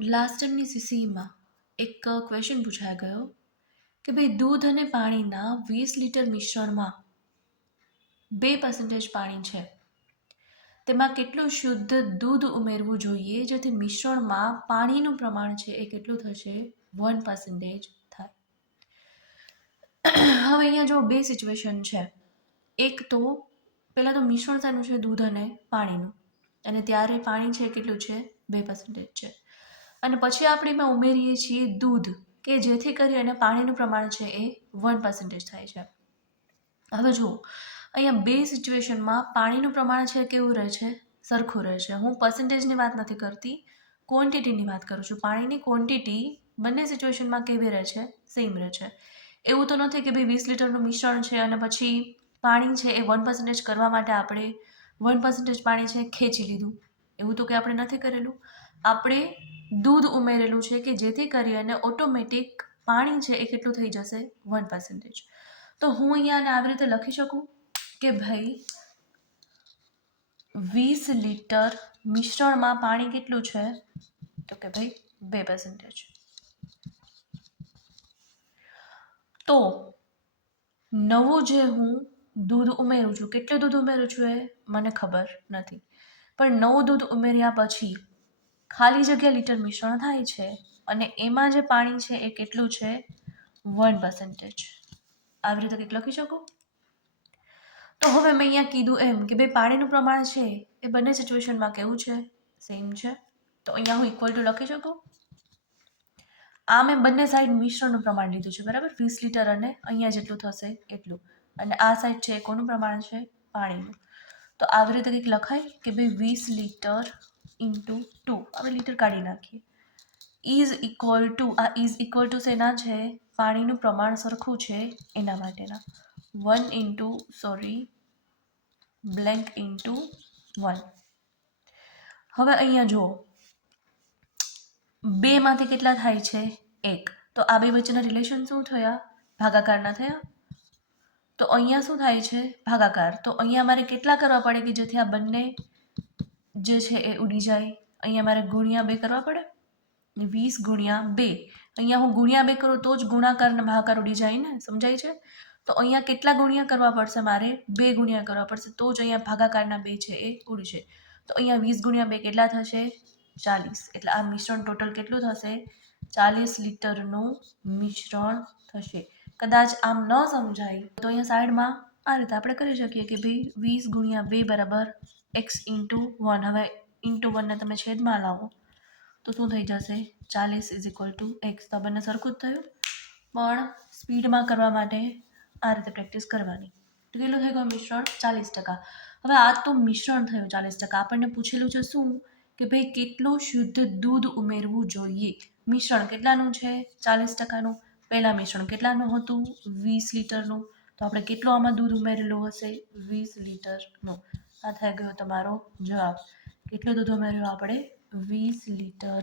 Last ટાઈમની સીસીમાં એક question પૂછાઈ ગયો કે ભાઈ દૂધ અને પાણીના વીસ લીટર મિશ્રણમાં બે પર્સન્ટેજ પાણી છે. તેમાં કેટલું શુદ્ધ દૂધ ઉમેરવું જોઈએ? જેથી મિશ્રણમાં પાણીનું પ્રમાણ છે એ કેટલું થશે? વન પર્સન્ટેજ થાય. હવે અહીંયા જો બે સિચ્યુએશન છે. એક તો પહેલાં તો મિશ્રણ શાનું છે દૂધ અને પાણીનું. અને ત્યારે પાણી છે કેટલું છે? બે પર્સન્ટેજ છે. અને પછી આપણે એમાં ઉમેરીએ છીએ દૂધ, કે જેથી કરી અને પાણીનું પ્રમાણ છે એ વન પર્સન્ટેજ થાય છે. હવે જુઓ, અહીંયા બે સિચ્યુએશનમાં પાણીનું પ્રમાણ છે કેવું રહે છે? સરખું રહે છે. હું પર્સન્ટેજની વાત નથી કરતી ક્વોન્ટિટીની વાત કરું છું. પાણીની ક્વોન્ટિટી બંને સિચ્યુએશનમાં કેવી રહે છે? સેમ રહે છે. એવું તો નથી કે ભાઈ વીસ લીટરનું મિશ્રણ છે અને પછી પાણી છે એ વન પર્સન્ટેજ કરવા માટે આપણે વન પર્સન્ટેજ પાણી છે ખેંચી લીધું. એવું તો કે આપણે નથી કરેલું. આપણે દૂધ ઉમેરેલું છે કે જેથી કરી અને ઓટોમેટિક પાણી છે એ કેટલું થઈ જશે? વન પર્સન્ટેજ તો હું અહીંયાને આવી રીતે લખી શકું કે ભાઈ, વીસ લીટર મિશ્રણમાં પાણી કેટલું છે? તો કે ભાઈ, બે પર્સન્ટેજ તો નવું જે હું દૂધ ઉમેરું છું, કેટલું દૂધ ઉમેરું છું એ? મને ખબર નથી. પણ નવું દૂધ ઉમેર્યા પછી ખાલી જગ્યા લીટર મિશ્રણ થાય છે અને એમાં જે પાણી છે એ કેટલું છે? વન પર્સન્ટેજ આવી રીતે કંઈક લખી શકું? તો હવે મેં અહીંયા કીધું એમ કે ભાઈ પાણીનું પ્રમાણ છે એ બંને સિચ્યુએશનમાં કેવું છે? સેમ છે. તો અહીંયા હું ઇક્વલ ટુ લખી શકું? આ મેં બંને સાઈડ મિશ્રણનું પ્રમાણ લીધું છે, બરાબર? વીસ લીટર અને અહીંયા જેટલું થશે એટલું. અને આ સાઈડ છે કોનું પ્રમાણ છે? પાણીનું. તો આવી રીતે કંઈક લખાય કે ભાઈ વીસ લીટર ઇન્ટુ ટુ આપણે લીટર કાઢી નાખીએ. ઇઝ ઇક્વલ ટુ આ ઇઝ ઇક્વલ ટુ શેના છે? પાણીનું પ્રમાણ સરખું છે એના માટેના. One into sorry blank into one હવે અહીંયા જુઓ. બેમાંથી કેટલા થાય છે? એક. તો આ બે વચ્ચેના રિલેશન શું થયા? ભાગાકારના થયા? તો અહીંયા શું થાય છે? ભાગાકાર. તો અહીંયા મારે કેટલા કરવા પડે કે જેથી આ બંને જે છે એ ઉડી જાય? અહીંયા મારે ગુણ્યા બે કરવા પડે? વીસ ગુણ્યા બે. અહીંયા હું ગુણ્યા બે કરું તો જ ગુણાકાર અને ભાગાકાર ઉડી જાય ને? સમજાય છે? તો અહીંયા કેટલા ગુણ્યા કરવા પડશે મારે? બે ગુણ્યા કરવા પડશે તો જ અહીંયા ભાગાકારના બે છે એ ઉડશે. તો અહીંયા વીસ ગુણ્યા બે કેટલા થશે? ચાલીસ. એટલે આ મિશ્રણ ટોટલ કેટલું થશે? ચાલીસ લીટરનું મિશ્રણ થશે. કદાચ આમ ન સમજાય, તો અહીંયા સાઈડમાં આ રીતે આપણે કરી શકીએ કે ભાઈ વીસ ગુણ્યા બે બરાબર એક્સ ઇન્ટુ વન. હવે ઇન્ટુ વનને તમે છેદમાં લાવો, તો શું થઈ જશે? ચાલીસ ઇઝ ઇક્વલ ટુ એક્સ. તો બંને સરખું જ થયું. પણ સ્પીડમાં કરવા માટે આ રીતે પ્રેક્ટિસ કરવાની. તો કેટલું થઈ ગયું મિશ્રણ? ચાલીસ ટકા. હવે આ તો મિશ્રણ થયું ચાલીસ ટકા. આપણને પૂછેલું છે શું? કે ભાઈ કેટલું શુદ્ધ દૂધ ઉમેરવું જોઈએ? મિશ્રણ કેટલાનું છે? ચાલીસ ટકાનું? પહેલાં મિશ્રણ કેટલાનું હતું? વીસ લીટરનું. તો આપણે કેટલું આમાં દૂધ ઉમેરેલું હશે? વીસ લીટરનું. આ થઈ ગયો તમારો જવાબ. કેટલું દૂધ ઉમેર્યું આપણે? વીસ લીટર.